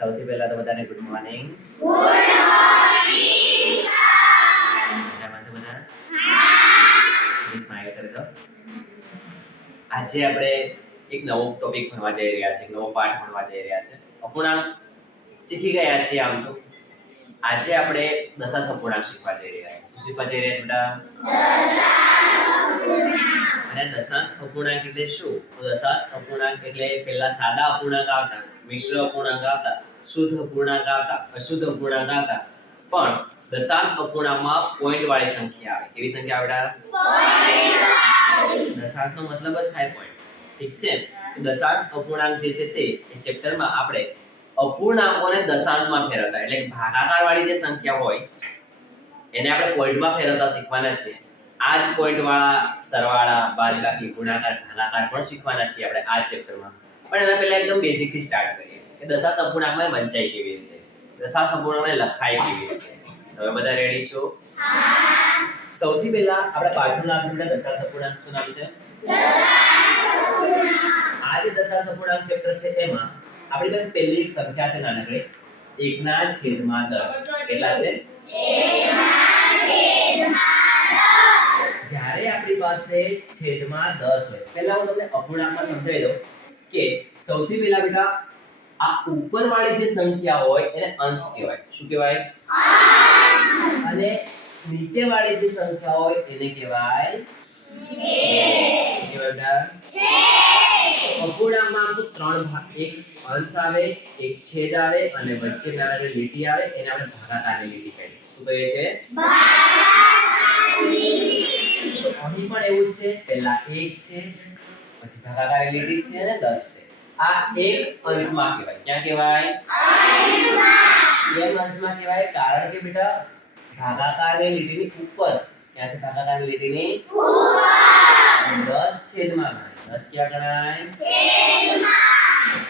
સૌથી પહેલા તો બધાને ગુડ મોર્નિંગ. મજામાં છો બધા? પ્લીઝ સ્માઈલ કરી દો. આજે આપણે એક નવો ટોપિક ભણવા જઈ રહ્યા છીએ, એક નવો પાઠ ભણવા જઈ રહ્યા છે. અપૂર્ણાંક શીખી ગયા છીએ આમ તો. આજે આપણે દશાંશ અપૂર્ણાંક શીખવા જઈ રહ્યા છીએ. શું શીખવા જઈ રહ્યા છીએ બેટા? અને દશાંશ અપૂર્ણાંક એટલે શું? તો દશાંશ અપૂર્ણાંક એટલે પહેલા સાદા અપૂર્ણાંક આવતા, મિશ્ર અપૂર્ણાંક આવતા, શુદ્ધ અપૂર્ણાંક આવતા, અશુદ્ધ અપૂર્ણાંક આવતા. પણ દશાંશ અપૂર્ણાંકમાં પોઈન્ટ વાળી સંખ્યા આવે. કેવી સંખ્યા આવે બેટા? દશાંશનો મતલબ જ થાય પોઈન્ટ. ઠીક છે? તો દશાંશ અપૂર્ણાંક જે છે તે ચેપ્ટરમાં આપણે અપૂર્ણાંકોને દશાંશમાં ફેરવતા, એટલે ભાગાકાર વાળી જે સંખ્યા હોય એને આપણે પોઈન્ટમાં ફેરવતા શીખવાના છે. આ જ પોઈન્ટ વાળા સરવાળા, બાદબાકી, ગુણાકાર, ભાગાકાર પણ શીખવાના છીએ આપણે આ ચેપ્ટરમાં. પણ એના પહેલા એકદમ બેઝિક થી સ્ટાર્ટ કરીએ કે દશાંશ અપૂર્ણાંકમાં વંચાય કેવી રીતે, દશાંશ અપૂર્ણાંકને લખાય કેવી રીતે. તમે બધા રેડી છો? સૌથી પહેલા આપણે પાઠનું નામ છે દશાંશ અપૂર્ણાંક. શું નામ છે? આ જે દશાંશ અપૂર્ણાંક ચેપ્ટર છે એમાં આપણી પાસે પહેલી એક સંખ્યા છે નાનકડી, 1/10. કેટલા છે? 1/10. જ્યારે આપણી પાસે છેદમાં 10 હોય, પહેલા હું તમને અપૂર્ણાંકમાં સમજાવી દઉં કે સૌથી પહેલા બેટા આ ઉપરવાળી જે સંખ્યા હોય એને અંશ કહેવાય. શું કહેવાય? અંશ. અને નીચેવાળી જે સંખ્યા હોય એને કહેવાય છેદ. અપૂર્ણાંકમાં તો ત્રણ ભાગ, એક અંશ આવે, એક છેદ આવે અને વચ્ચે નાની લીટી આવે, એને આપણે ભાગાકારની લીટી કહીએ. શું કહીએ છે? ભાગાકારની લીટી. તો અહીં પણ એવું જ છે, પહેલા 1 છે, પછી ભાગાકારની લીટી છે અને 10 છે. આ એક અંશમાં કહેવાય. ક્યાં કહેવાય? અંશમાં. કેમ અંશમાં કહેવાય? કારણ કે બેટા ભાગાકારની લીટીની ઉપર છે. ક્યાં છે ભાગાકારની લીટીની ઉપર? 10 છેદમાં ગણાય. 10 ક્યાં ગણાય? છેદમાં.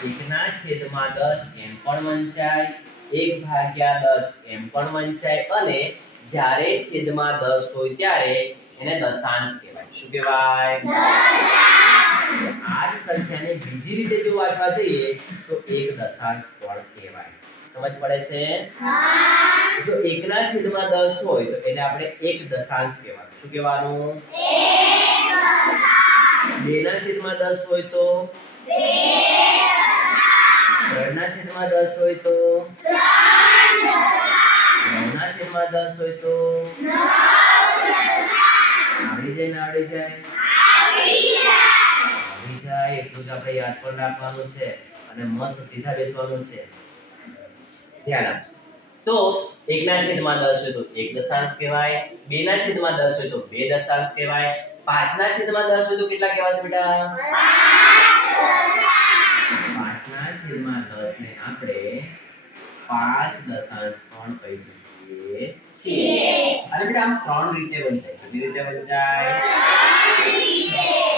1/10 એમ પણ વંચાય, 1/10 એમ પણ વંચાય અને જ્યારે છેદમાં 10 હોય ત્યારે એને દશાંશ કહેવાય. શું કહેવાય? દશાંશ. આ જ સંખ્યાને બીજી રીતે જો વાંચવા જઈએ તો એક દશાંશ પણ કહેવાય. સમજ પડે છે? હા. જો 1/10 હોય તો એને આપણે એક દશાંશ કહેવાનું. શું કહેવાનું? એક દશાંશ. 2/10 હોય તો 2 દશાંશ. 3/10 હોય તો 3 દશાંશ. 9/10 હોય તો 9 દશાંશ. આવડી જાય ને આવડી જાય? આવડી જાય. એટલું જ આપણે યાદ પણ રાખવાનું છે અને મસ્ત સીધા બેસવાનું છે. ધ્યાન આપજો. તો 1/10 હોય તો 1 દશાંશ કહેવાય, 2/10 હોય તો 2 દશાંશ કહેવાય, 5/10 હોય તો કેટલા કહેવાશે બેટા? 5/10 ને આપણે 5 દશાંશ પણ કહી શકીએ છીએ. અને બેટા આમ ત્રણ રીતે વંચાય. કેવી રીતે વંચાય?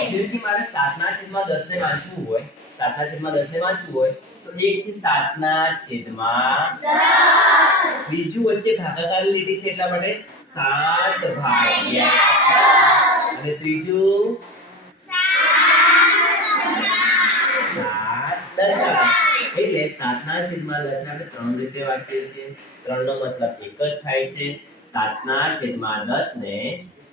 જેમ કે મારે 7/10 ને વાંચવું હોય, 7/10 ને વાંચવું હોય તો એક છે 7/10, બીજું વચ્ચે ભાગાકારની લીટી છે એટલા માટે 7/10 અને ત્રીજું 7 દશાંશ. એટલે 7/10 ને આપણે ત્રણ રીતે વાંચીએ છીએ. ત્રણ નો મતલબ એક જ થાય છે. 7/10 ને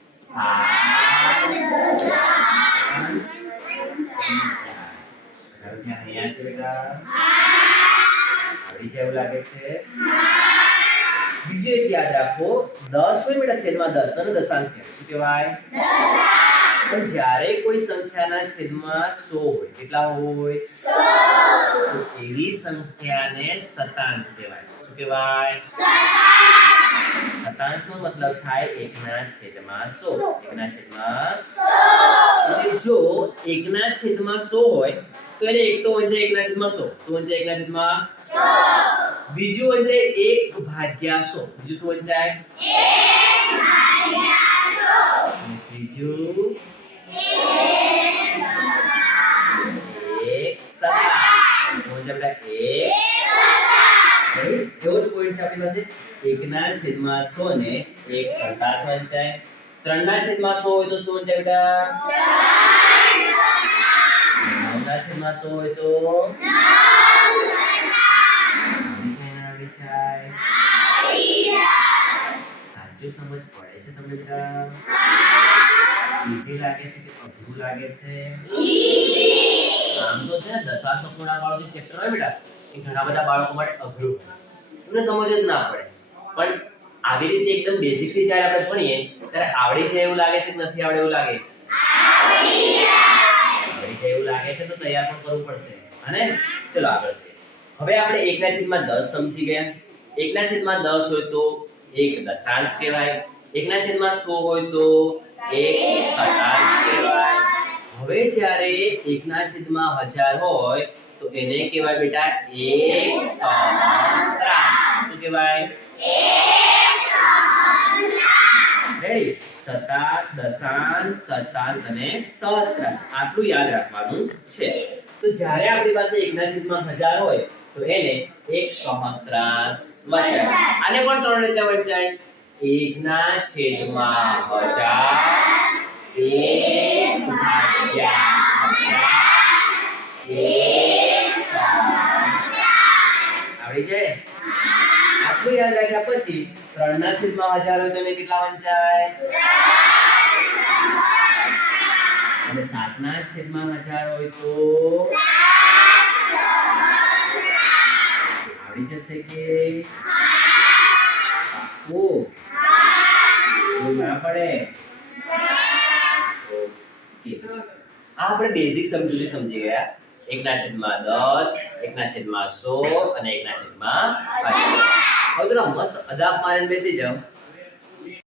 7 દશાંશ. અહીંયા છે બેટા? આવડી જાય એવું લાગે છે? બીજું એક યાદ રાખો, 10 હોય બેટા છેદમાં 10 નો દશાંશ કહેવાય. શું કહેવાય? દશાંશ. પણ જ્યારે કોઈ સંખ્યાના છેદમાં 100 હોય, કેટલા હોય? 100. તો એવી સંખ્યાને શતાંશ કહેવાય. શું કહેવાય? શતાંશ. શતાંશનો મતલબ થાય 1/100. 1/100. અને જો 1/100 હોય તો એને એક તો વંચાય 1/100, તો વંચાય 1/100. બીજું વંચાય 1/100. બીજું શું વંચાય? 1/100. અને ત્રીજું 1 શતાંશ. શું વંચાય બેટા? 1 શતાંશ. એવો જ પોઈન્ટ છે આપણી પાસે. 1/100 ને 1 શતાંશ વંચાય. 3/100 હોય તો શું વંચાય બેટા? 9/100 હોય તો 9 શતાંશ. સમજ પડે છે તમને બેટા? ઈઝી લાગે છે કે અઘરું લાગે છે? આમ તો છે ને દશાંશ અપૂર્ણાંક વાળો જે ચેપ્ટર હોય બેટા એ ઘણા બધા બાળકો માટે અઘરું હોય. એમને સમજ જ ના પડે. પણ આવી રીતે એકદમ બેઝિક થી જ્યારે આપણે ભણીએ ત્યારે આવડી જાય એવું લાગે છે કે નથી આવડે એવું લાગે? આવડી જાય એવું લાગે છે તો તૈયાર પણ કરવું પડશે. અને ચલો આગળ છે. હવે આપણે 1/10 સમજી ગયા. 1/10 હોય તો એક દશાંશ કહેવાય. 1/100 હોય તો એક શતાંશ કહેવાય. હવે જ્યારે 1/1000 હોય તો એને કહેવાય બેટા એક સહસ્ત્રાંશ. શું કહેવાય? રેડી? દશાંશ, શતાંશ અને સહસ્ત્રાંશ આટલું યાદ રાખવાનું છે. તો જ્યારે આપણી પાસે 1/1000 હોય તો એને એક સહસ્ત્રાંશ વચાય. આને પણ ત્રણ રીતે વચાય. 1/1000 આવડી જાય? આટલું યાદ રાખ્યા પછી 3/1000 હોય તો એને કેટલા વંચાય? અને 7/1000 હોય તો આવડી જશે કે? પાક્કું? ના પડે? ઓકે. આ આપણે બેઝિક સમજૂતી સમજી ગયા. 1/10, 1/100 અને 1/1000. હવે થોડા મસ્ત અદાબ મારીને બેસી જાઓ.